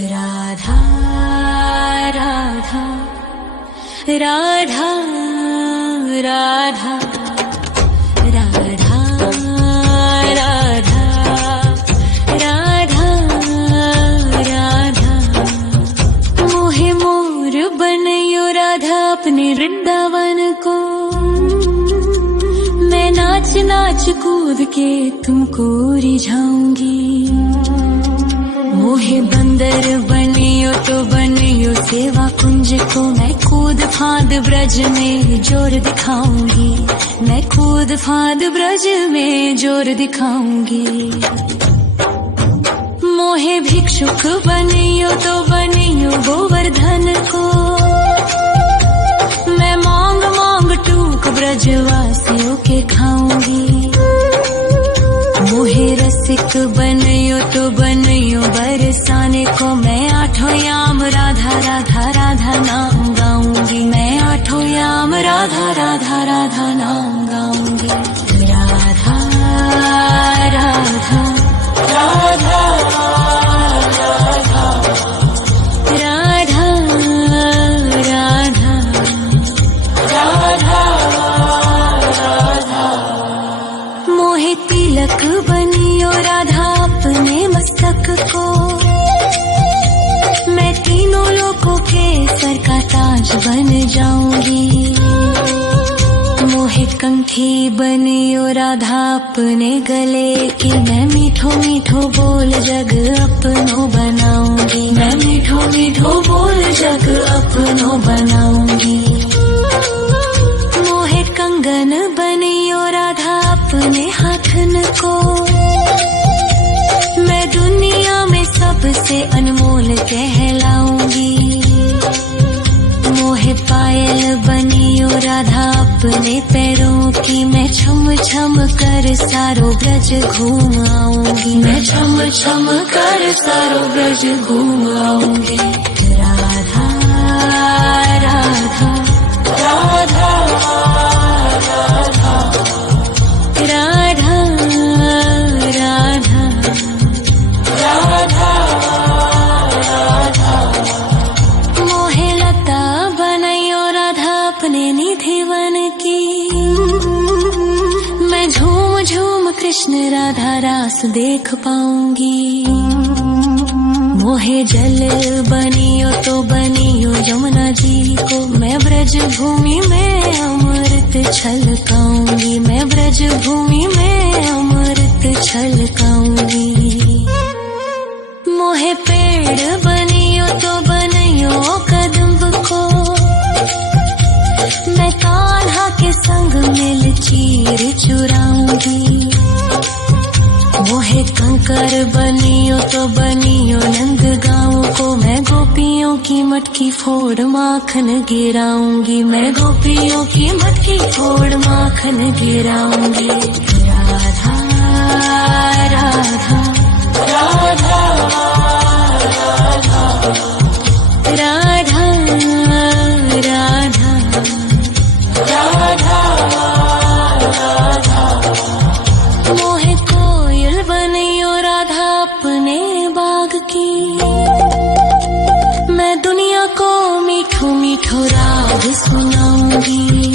राधा राधा राधा राधा राधा राधा राधा राधा मोहे मोर बनयो राधा अपने वृंदावन को। मैं नाच नाच कूद के तुमको रिझाऊंगी। मोहे बंदर बनियो तो बनियो सेवा कुंज को। मैं कूद फांद ब्रज में जोर दिखाऊंगी। मैं कूद फांद ब्रज में जोर दिखाऊंगी। मोहे भिक्षुक बनियो तो बनियो गोवर्धन को। मैं मांग मांग टूक ब्रजवासियों के खाऊंगी। मोहे रसिक बनियो तो बनियो बरसाने को। मैं आठों याम राधा राधा राधा नाम गाऊंगी। मैं आठों याम राधा राधा राधा नाम गाऊंगी। राधा राधा राधा राधा राधा राधा राधा। मोहे तिलक बनियो राधा अपने मस्तक को। मैं तीनों लोगों के सर का ताज बन जाऊंगी। मोहे कंठी बनियो राधा अपने गले की। मैं मीठो मीठो बोल जग अपनो बनाऊंगी। मैं मीठो मीठो बोल जग अपनो बनाऊंगी। मोहे कंगन बनियो राधा अपने हाथन को। मैं दुनिया में सबसे अनमोल कहलाऊंगी। मोहे पायल बनियो राधा अपने पैरों की। मैं छम छम कर सारो ब्रज घूम आऊंगी। मैं छम छम कर सारो ब्रज घूम आऊंगी। राधा राधा राधा राधा राधा राधा राधा। मोहे लता बनयो राधा अपने निधि वन की। मैं झूम झूम कृष्ण राधा रास देख पाऊंगी। मोहे जल बनियो तो बनियो यमुना जी को। मैं ब्रज भूमि में अमृत छलकाऊंगी। मैं ब्रज भूमि में अमृत छलकाऊंगी। मोहे पेड़ बनियो तो बनियो कदम्ब को। मैं कान्हा के संग मिल चीर चुराऊंगी। मोहे कंकर बनियो तो बनियो नंद गाँव को। मैं गोपियों की मटकी फोड़ माखन गिराऊंगी। मैं गोपियों की मटकी फोड़ माखन गिराऊंगी। राधा राधा राधा राधा राधा राधा राधा। मोहे कोयल बनियो राधा अपने बाग की। मैं दुनिया को मीठो मीठो राग सुनाऊंगी।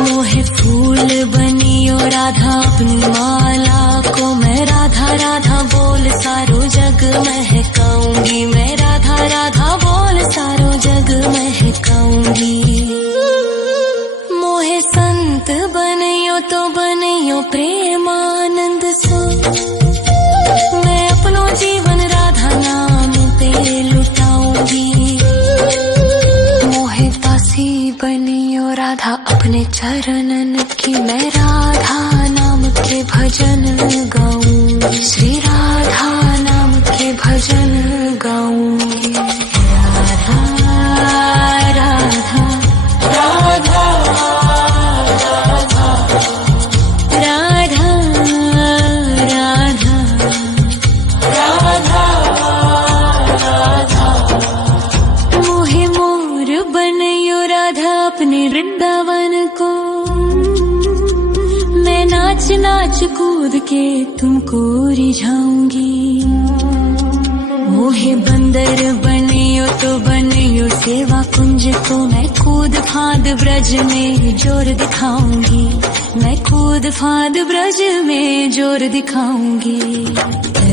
मोहे फूल बनियो राधा अपनी माला को। मैं राधा राधा बोल सारो जग महकाऊंगी। मैं राधा राधा बोल सारो जग महकाऊंगी। मोहे संत बनियो तो बनियो प्रेमानंद सो। मैं अपनो जीवन राधा नाम पे लुटाऊंगी। मोहे दासी बनियो राधा अपने चरणन की। मैं राधा नाम के भजन गाऊंगी। श्री राधा नाम के भजन गाऊंगी। राधा राधा राधा राधा राधा राधा। मोहे मोर बनयो राधा अपने वृंदावन को। मैं नाच नाच कूद के तुमको रिझाऊंगी। मोहे बंदर बनियो तो बनियो सेवा कुंज को, मैं कूद फांद ब्रज में जोर दिखाऊंगी, मैं कूद फांद ब्रज में जोर दिखाऊंगी।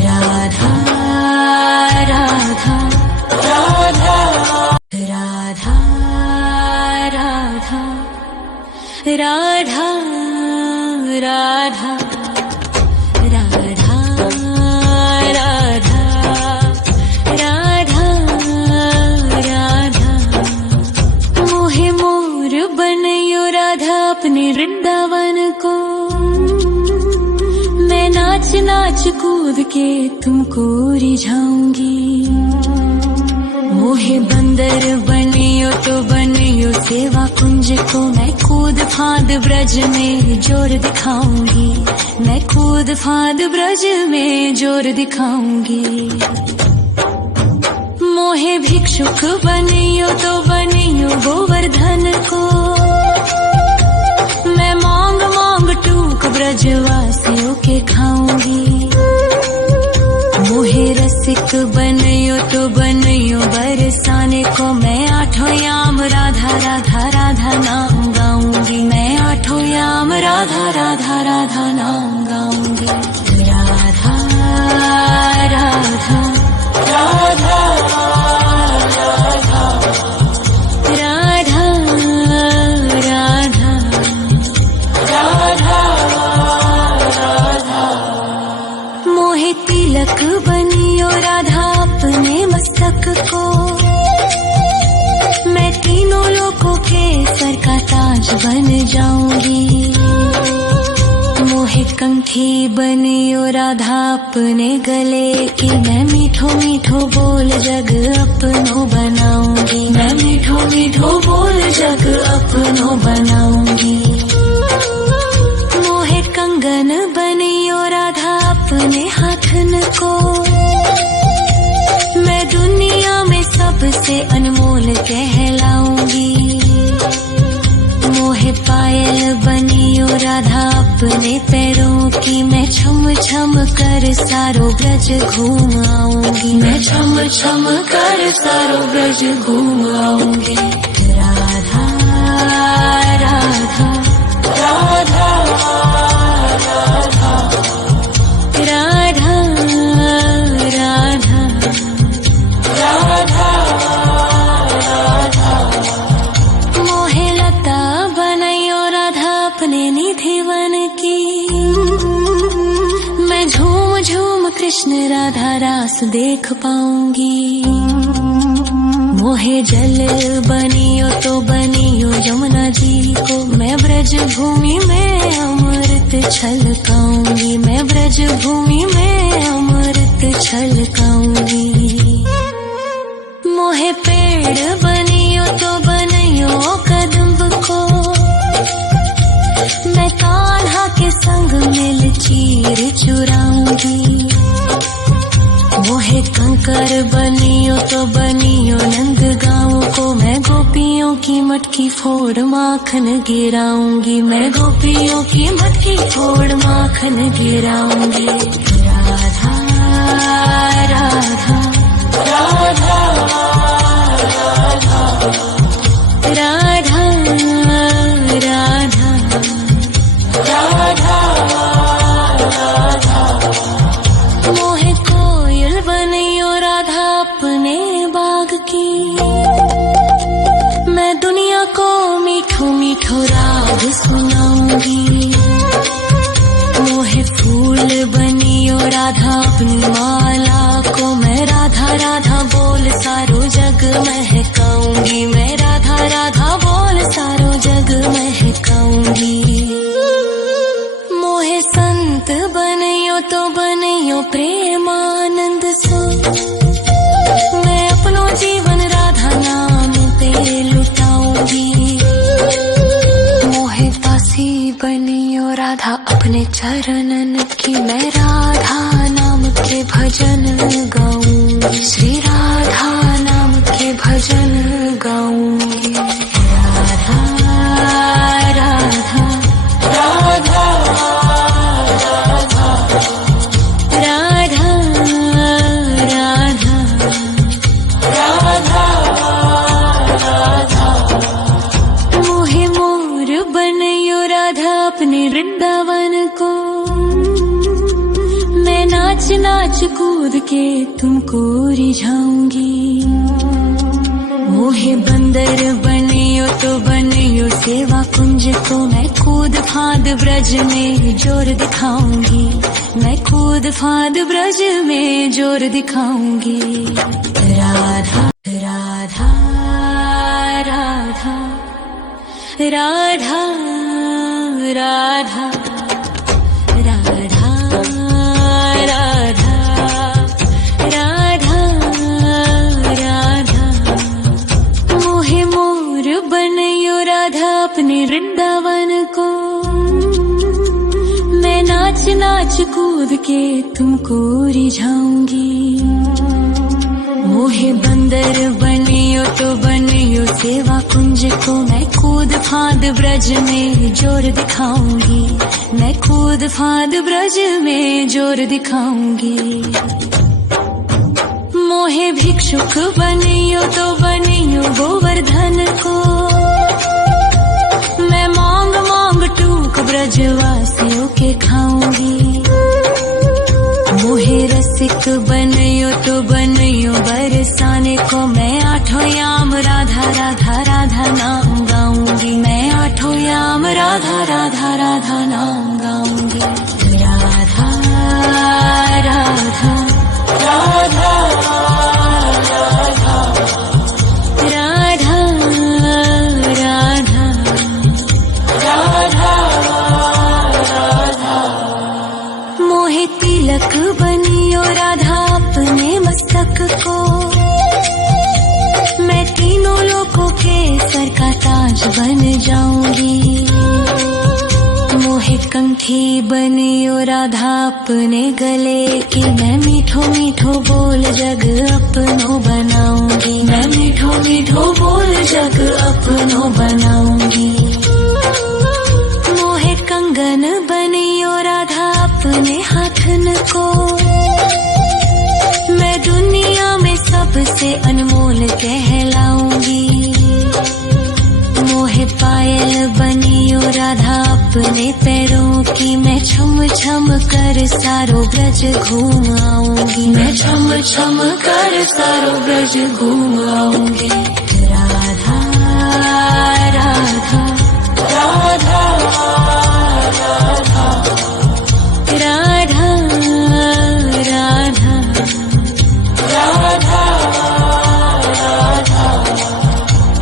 राधा राधा राधा राधा राधा राधा राधा राधा राधा राधा। मोहे मोर बनयो राधा अपने वृंदावन को, मैं नाच नाच कूद के तुमको रिझाऊंगी। मोहे बंदर बनियो तो बनियो सेवा कुंज को, मैं कूद फांद ब्रज में जोर दिखाऊंगी, मैं कूद फांद ब्रज में जोर दिखाऊंगी। मोहे भिक्षुक बनियो तो बनियो गोवर्धन को, मैं मांग मांग टूक ब्रजवासियों के खाऊंगी। मोहे रसिक बनियो तो बनियो बरसाने को, मैं आठों याम राधा राधा राधा नाम गाऊंगी, मैं आठों याम राधा राधा राधा नाम गाऊंगी। राधा राधा राधा राधा राधा राधा राधा। मोहे तिलक बनियो राधा अपने मस्तक को, मैं तीनों लोगों के सर का ताज बन जाऊंगी। मोहे कंठी बनियो राधा अपने गले की, मैं मीठो मीठो बोल जग अपनो बनाऊंगी, मैं मीठो मीठो बोल जग अपनो बनाऊंगी। मोहे कंगन बनियो राधा अपने हाथन को, मैं दुनिया में सबसे अनमोल कहलाऊंगी। मोहे पायल बनियो राधा अपने पैरों की, मैं छम छम कर सारो ब्रज घूम आऊंगी, मैं छम छम कर सारो ब्रज घूम आऊंगी। राधा राधा राधा राधा राधा राधा राधा राधा। मोहे लता बनयो राधा अपने निधि वन की, मैं झूम झूम कृष्ण राधा रास देख पाऊंगी। मोहे जल बनियो तो बनियो यमुना जी को, मैं ब्रज भूमि में अमृत छलकाऊंगी, मैं ब्रज भूमि में अमृत छलकाऊंगी। मोहे पेड़ बनियो तो बनियो कदम्ब को, मैं कान्हा के संग मिल चीर चुराऊंगी। मोहे कंकर बनियो तो बनियो नंद गाँव को, मैं गोपियों की मटकी फोड़ माखन गिराऊंगी, मैं गोपियों की मटकी फोड़ माखन गिराऊंगी। राधा राधा राधा राधा राधा राधा राधा। मोहे कोयल बनियो राधा अपने बाग की, मैं दुनिया को मीठो मीठो राग सुनाऊंगी। मोहे फूल बनियो राधा अपनी माला को, मैं राधा राधा बोल सारो जग महकाऊंगी, मैं राधा राधा बोल सारो जग महकाऊंगी। मोहे संत बनियो तो बनियो प्रेमानंद सो, मैं अपनो जीवन राधा नाम पे लुटाऊंगी। मोहे दासी बनियो राधा अपने चरणन की, मैं राधा नाम के भजन गाऊंगी, श्री राधा नाम के भजन गाऊंगी। राधा राधा राधा राधा राधा राधा कूद के तुमको रिझाऊंगी। मोहे बंदर बनियो तो बनियो सेवा कुंज को, मैं कूद फांद ब्रज में जोर दिखाऊंगी। मैं कूद फांद ब्रज में जोर दिखाऊंगी। राधा राधा राधा राधा राधा राधा राधा राधा राधा। मोहे मोर बनयो राधा अपने वृंदावन को, मैं नाच नाच कूद के तुमको रिझाऊंगी। मोहे बंदर बनियो तो बनियो सेवा कुंज को, मैं कूद फांद ब्रज में जोर दिखाऊंगी। मैं कूद फांद ब्रज में जोर दिखाऊंगी। मोहे भिक्षुक बनियो तो बनियो गोवर्धन को, मैं मांग मांग टूक ब्रजवासियों के खाऊंगी। मोहे रसिक बनियो तो बनियो बरसाने को, मैं आठों याम राधा राधा राधा नाम गाऊंगी। मैं आठों याम राधा राधा राधा नाम गाऊंगी। राधा राधा राधा राधा राधा राधा राधा। मोहे तिलक बनियो राधा अपने मस्तक को, मैं तीनों लोगों के सर का ताज बन जाऊंगी। मोहे कंठी बनियो राधा अपने गले की, मैं मीठो मीठो बोल जग अपनो बनाऊंगी। मैं मीठो मीठो बोल जग अपनो बनाऊंगी। मोहे कंगन बनियो राधा अपने हाथन को, मैं दुनिया में सबसे अनमोल कहलाऊंगी। मोहे पायल बनियो राधा अपने पैरों की, मैं छम छम कर सारो ब्रज घूम आऊंगी। मैं छम छम कर सारो ब्रज घूम आऊंगी। राधा राधा राधा राधा राधा राधा राधा।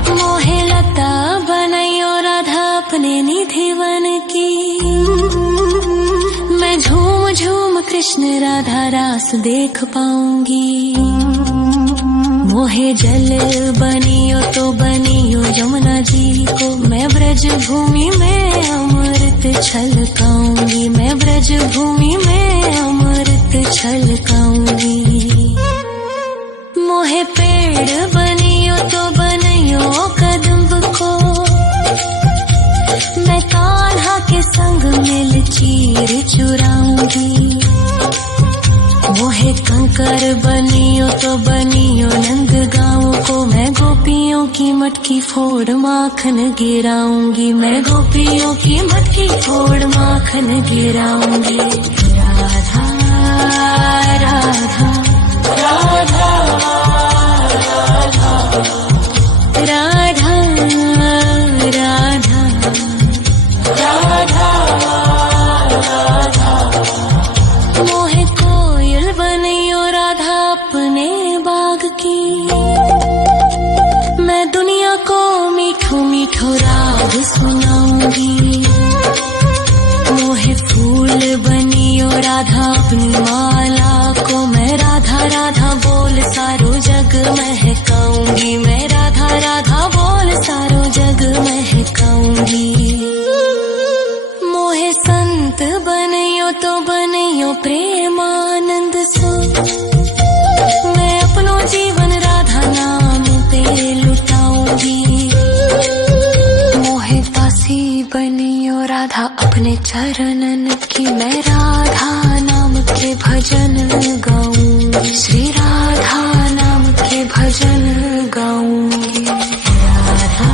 मोहे लता बनयो राधा अपने निधिवन की, मैं झूम झूम कृष्ण राधा रास देख पाऊंगी। मोहे जल बनियो तो बनियो यमुना जी को, मैं ब्रज भूमि में अमृत छलकाऊंगी। मैं ब्रज भूमि में अमृत छलकाऊंगी। मोहे पेड़ बनियो तो बनियो कदम्ब को, मैं कान्हा के संग मिल चीर चुराऊंगी। मोहे कंकर बनियो तो बनियो नंद गाँव को, मैं गोपियों की मटकी फोड़ माखन गिराऊंगी। मैं गोपियों की मटकी फोड़ माखन गिराऊंगी। राधा राधा राधा राधा राधा राधा राधा। मोहे कोयल बनियो राधा अपने बाग की, मैं दुनिया को मीठो मीठो राग सुनाऊंगी। मोहे फूल बनियो राधा अपनी माला को, मैं राधा राधा बोल सारो जग महकाऊंगी। मैं राधा राधा बोल सारो जग महकाऊंगी। मोहे संत बनियो तो बनियो प्रेमानंद सो, मैं अपनो जीवन राधा नाम पे लुटाऊंगी। मोहे दासी बनियो राधा अपने चरणन की, मैं राधा नाम के भजन गाऊंगी। श्री राधा नाम के भजन गाऊंगी। राधा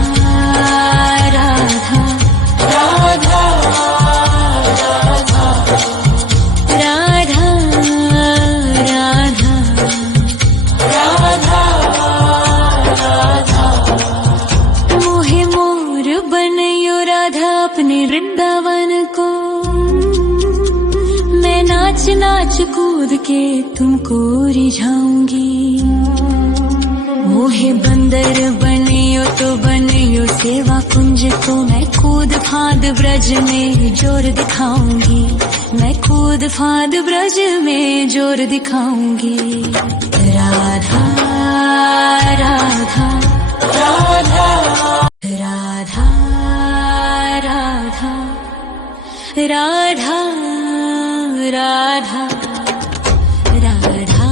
राधा राधा राधा राधा राधा नाच कूद के तुमको रिझाऊंगी। मोहे बंदर बनियो तो बनियो सेवा कुंज को, मैं कूद फांद ब्रज में जोर दिखाऊंगी। मैं कूद फांद ब्रज में जोर दिखाऊंगी। राधा राधा राधा राधा राधा राधा राधा राधा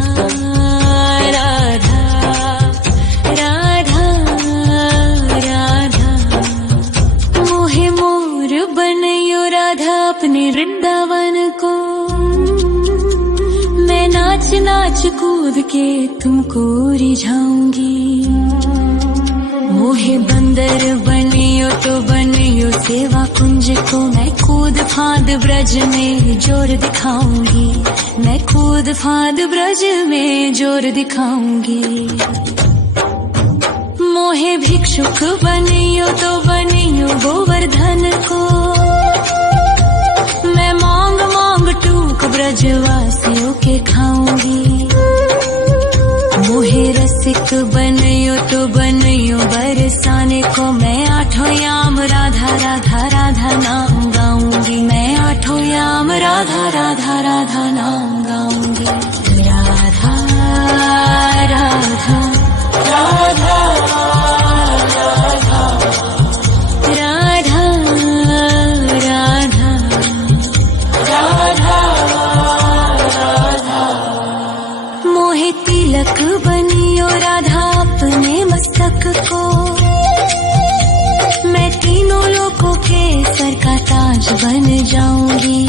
राधा राधा राधा। मोहे मोर बनयो राधा अपने वृंदावन को, मैं नाच नाच कूद के तुमको रिझाऊंगी। मोहे बंदर बनियो तो बनियो सेवा कुंज को, मैं कूद फांद ब्रज में जोर दिखाऊंगी। मैं कूद फांद ब्रज में जोर दिखाऊंगी। मोहे भिक्षुक बनियो तो बनियो गोवर्धन को, मैं मांग मांग टूक ब्रजवासियों के खाऊंगी। मोहे रसिक बनियो तो बनियो बरसाने को, मैं आठों याम राधा राधा राधा नाम गाऊंगी। मैं आठों याम राधा राधा राधा नाम गाऊंगी। राधा राधा राधा राधा राधा राधा राधा। मोहे तिलक बनियो राधा अपने मस्तक को, मैं तीनों लोगों के सर का ताज बन जाऊंगी।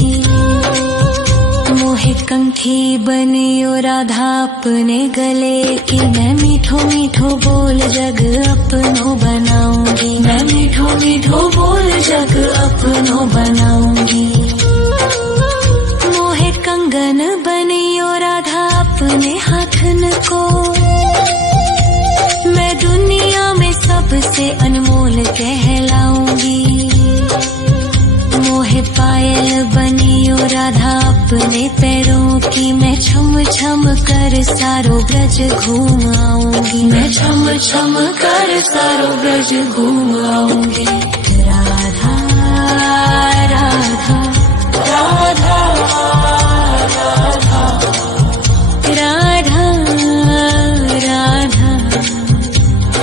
मोहे कंठी बनियो राधा अपने गले की, मैं मीठो मीठो बोल जग अपनो बनाऊंगी। मैं मीठो मीठो बोल जग अपनो बनाऊंगी। मोहे कंगन बनियो राधा अपने हाथन को, मैं दुनिया में सबसे अनमोल कहलाऊंगी। मोहे पायल बनियो राधा अपने पैरों की, मैं छम छम कर सारो ब्रज घूम आऊंगी। मैं छम छम कर सारो ब्रज घूम आऊंगी। राधा राधा राधा राधा राधा राधा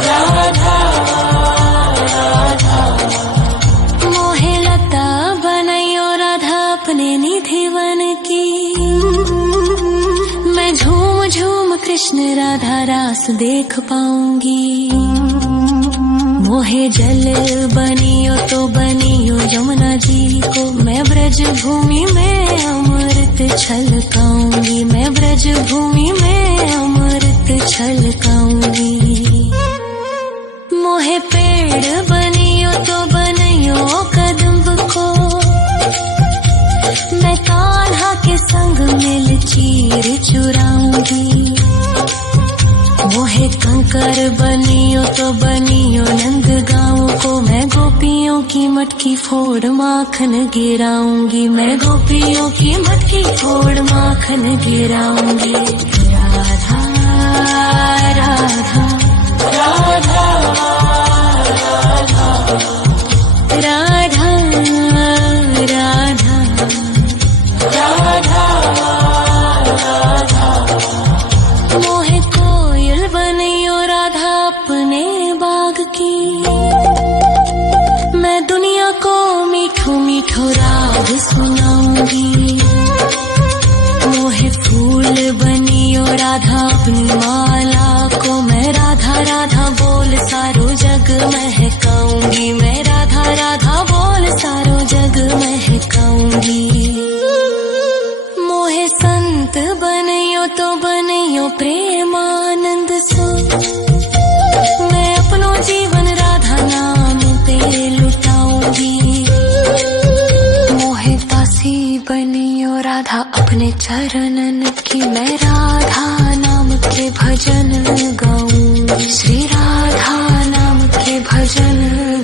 राधा राधा। मोहे लता बनयो राधा अपने निधि वन की, मैं झूम झूम कृष्ण राधा रास देख पाऊंगी। मोहे जल बनियो तो बनियो यमुना जी को, मैं ब्रज भूमि में अमृत छलकाऊंगी। मैं ब्रज भूमि में अमृत छलकाऊंगी। मोहे पेड़ बनियो तो बनियो कदम्ब को, मैं कान्हा के संग मिल चीर चुराऊंगी। मोहे कंकर बनियो तो बनियो नंद गाँव को, मैं गोपियों की मटकी फोड़ माखन गिराऊंगी। मैं गोपियों की मटकी फोड़ माखन गिराऊंगी। राधा राधा राधा राधा राधा राधा राधा। मोहे कोयल बनियो राधा अपने बाग की, मैं दुनिया को मीठो मीठो राग सुनाऊंगी। मोहे फूल बनियो राधा अपनी माला को, मैं राधा राधा बोल सारो जग महकाऊंगी। मैं राधा राधा बोल सारो जग महकाऊंगी। मोहे संत बनियो तो बनियो प्रेमानंद सो, मैं अपनो जीवन राधा नाम पे लुटाऊंगी। मोहे दासी बनियो राधा अपने चरणन की, मैं राधा नाम के भजन गाऊंगी। श्री राधा नाम के भजन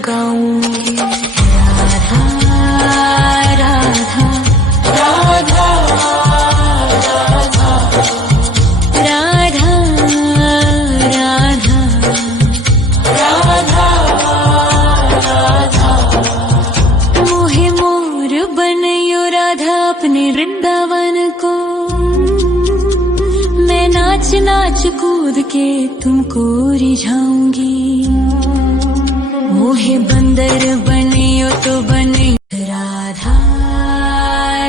गाऊंगी। राधा राधा राधा राधा कूद के तुमको रिझाऊंगी। मोहे बंदर बनियो तो बनियो राधा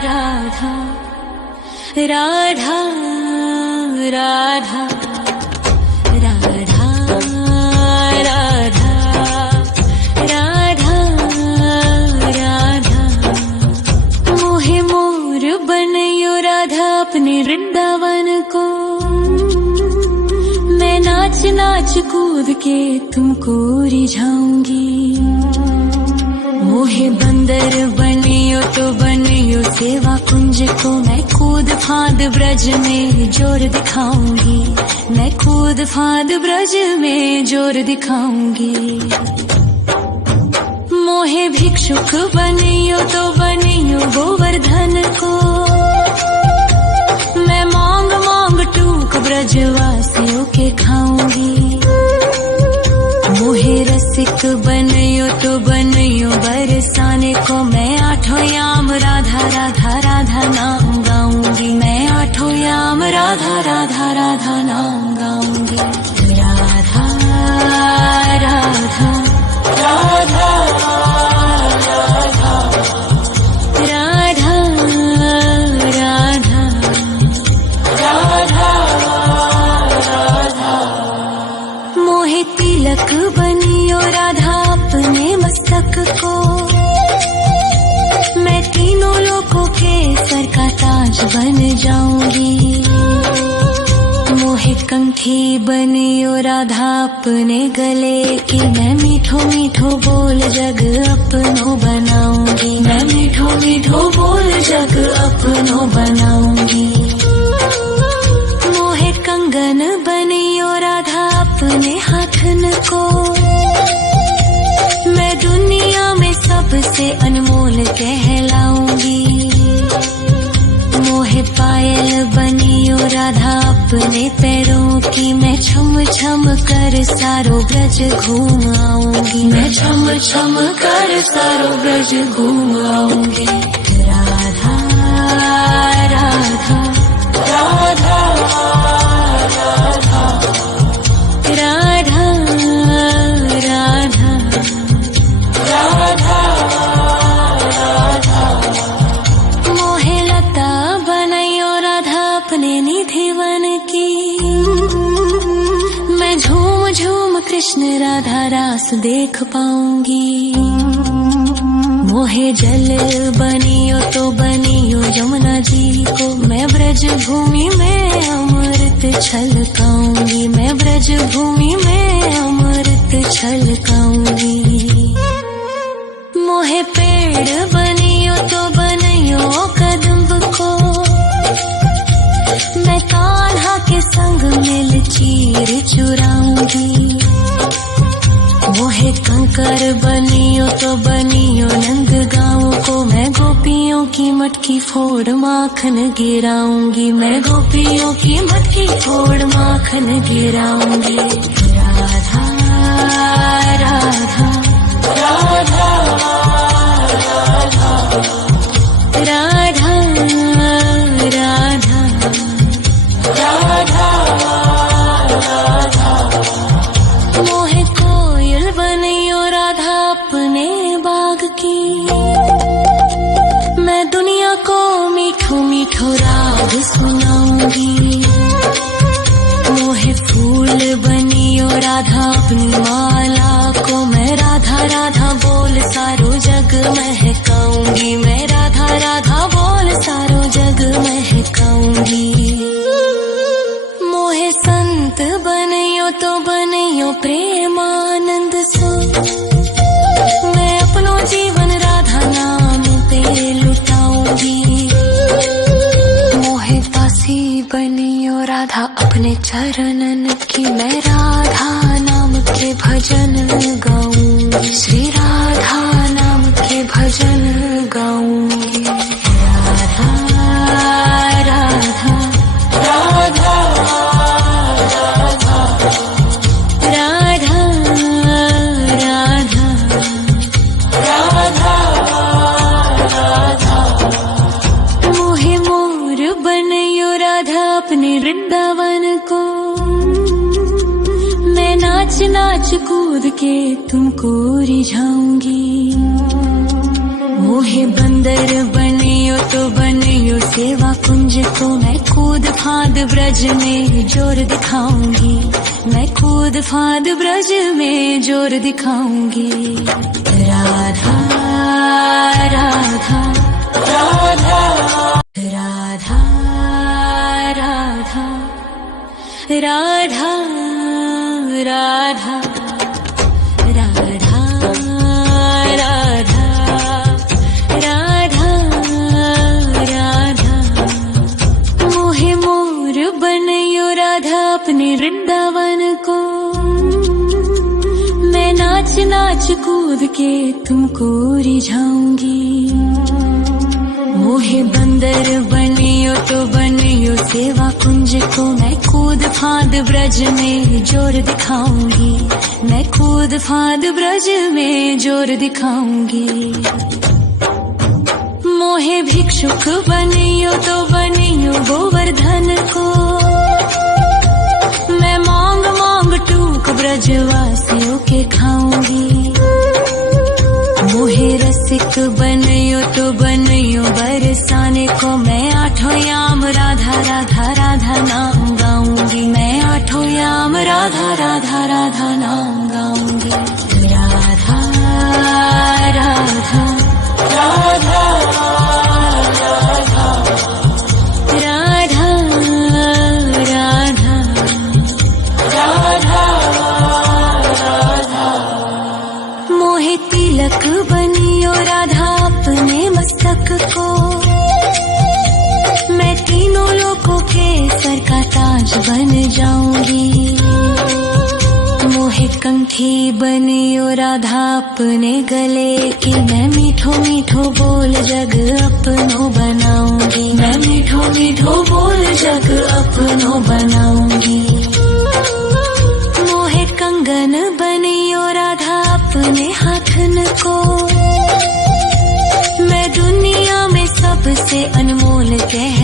राधा राधा राधा राधा राधा राधा राधा। मोहे मोर बनियो राधा अपने वृंदावन को। मैं नाच नाच कूद के तुमको रिझाऊंगी। मोहे बंदर बनियो तो बनियो सेवा कुंज को। मैं कूद फांद ब्रज में जोर दिखाऊंगी। मैं कूद फांद ब्रज में जोर दिखाऊंगी। मोहे भिक्षुक बनियो तो बनियो गोवर्धन को। मैं मांग मांग टूक ब्रजवासियों के खाऊंगी। मोहे रसिक बनियो तो बनियो बरसाने को। मैं आठों याम राधा राधा राधा नाम गाऊंगी। मैं आठों याम राधा राधा राधा नाम गाऊंगी। राधा राधा राधा राधा राधा राधा राधा। मोहे तिलक बनियो राधा अपने मस्तक को। मैं तीनों लोगों के सर का ताज बन जाऊंगी। मोहे कंठी बनियो राधा अपने गले की। मैं मीठो मीठो बोल जग अपनो बनाऊंगी। मैं मीठो मीठो बोल जग अपनो बनाऊंगी। मोहे कंगन बनियो राधा अपने हाथन को। मैं दुनिया में सबसे अनमोल कहलाऊंगी। मोहे पायल बनियो राधा अपने पैरों की। मैं छम छम कर सारो ब्रज घूम आऊंगी। मैं छम छम कर सारो ब्रज घूम आऊंगी। राधा राधा राधा राधा राधा राधा राधा। मोहे लता बनियो राधा अपने निधिवन की। मैं झूम झूम कृष्ण राधा रास देख पाऊंगी। मोहे जल बनियो तो बनियो यमुना जी को। मैं ब्रज भूमि में अमृत छलकाऊंगी। मैं ब्रज भूमि में अमृत छलकाऊंगी। मोहे पेड़ बनियो तो बनियो कदम्ब को। मैं कान्हा के संग मिल चीर चुराऊंगी। मोहे कंकर बनियो तो बनियो नंद गाँव को। मैं गोपियों की मटकी फोड़ माखन गिराऊंगी। मैं गोपियों की मटकी फोड़ माखन गिराऊंगी। राधा राधा राधा राधा राधा राधा राधा। मोहे कोयल बनियो राधा अपने बाग की। मैं दुनिया को मीठो मीठो राग सुनाऊंगी। मोहे फूल बनियो राधा अपनी माला को। मैं राधा राधा बोल सारो जग महकाऊंगी। मैं राधा राधा बोल सारो जग महकाऊंगी। मोहे संत बनियो तो बनियो प्रेमानंद सो। मैं अपनो जीवन राधा नाम पे लुटाऊंगी। मोहे दासी बनियो राधा अपने चरणन की। मैं राधा नाम के भजन गाऊंगी। श्री राधा नाम के भजन गाऊंगी। राधा राधा राधा राधा राधा राधा राधा। मोहे मोर बनियो राधा अपने वृंदावन को। नाच नाच कूद के तुमको रिझाऊंगी। मोहे बंदर बनियो तो बनियो सेवा कुंज को, मैं कूद फांद ब्रज में जोर दिखाऊंगी। मैं कूद फांद ब्रज में जोर दिखाऊंगी। राधा राधा राधा राधा राधा राधा राधा राधा राधा राधा राधा। मोहे मोर बनयो राधा अपने वृंदावन को, मैं नाच नाच कूद के तुमको रिझाऊंगी। मोहे बंदर बनियो तो बनियो सेवा कुंज को, मैं कूद फांद ब्रज में जोर दिखाऊंगी। मैं कूद फांद ब्रज में जोर दिखाऊंगी। मोहे भिक्षुक बनियो तो बनियो गोवर्धन को, मैं मांग मांग टूक ब्रजवासियों के खाऊंगी। मोहे रसिक बनियो तो बनियो बरसाने को, मैं आठों याम राधा राधा राधा नाम गाऊंगी। मैं आठों याम राधा राधा राधा नाम गाऊंगी। राधा राधा राधा राधा राधा राधा राधा। मोहे तिलक बनियो राधा अपने मस्तक को, मैं तीनों लोगों के सर का ताज बन जाऊंगी। मोहे कंठी बनियो राधा अपने गले की, मैं मीठो मीठो बोल जग अपनो बनाऊंगी। मैं मीठो मीठो बोल जग अपनो बनाऊंगी। मोहे कंगन बनियो राधा अपने हाथन को, मैं दुनिया में सबसे अनमोल कह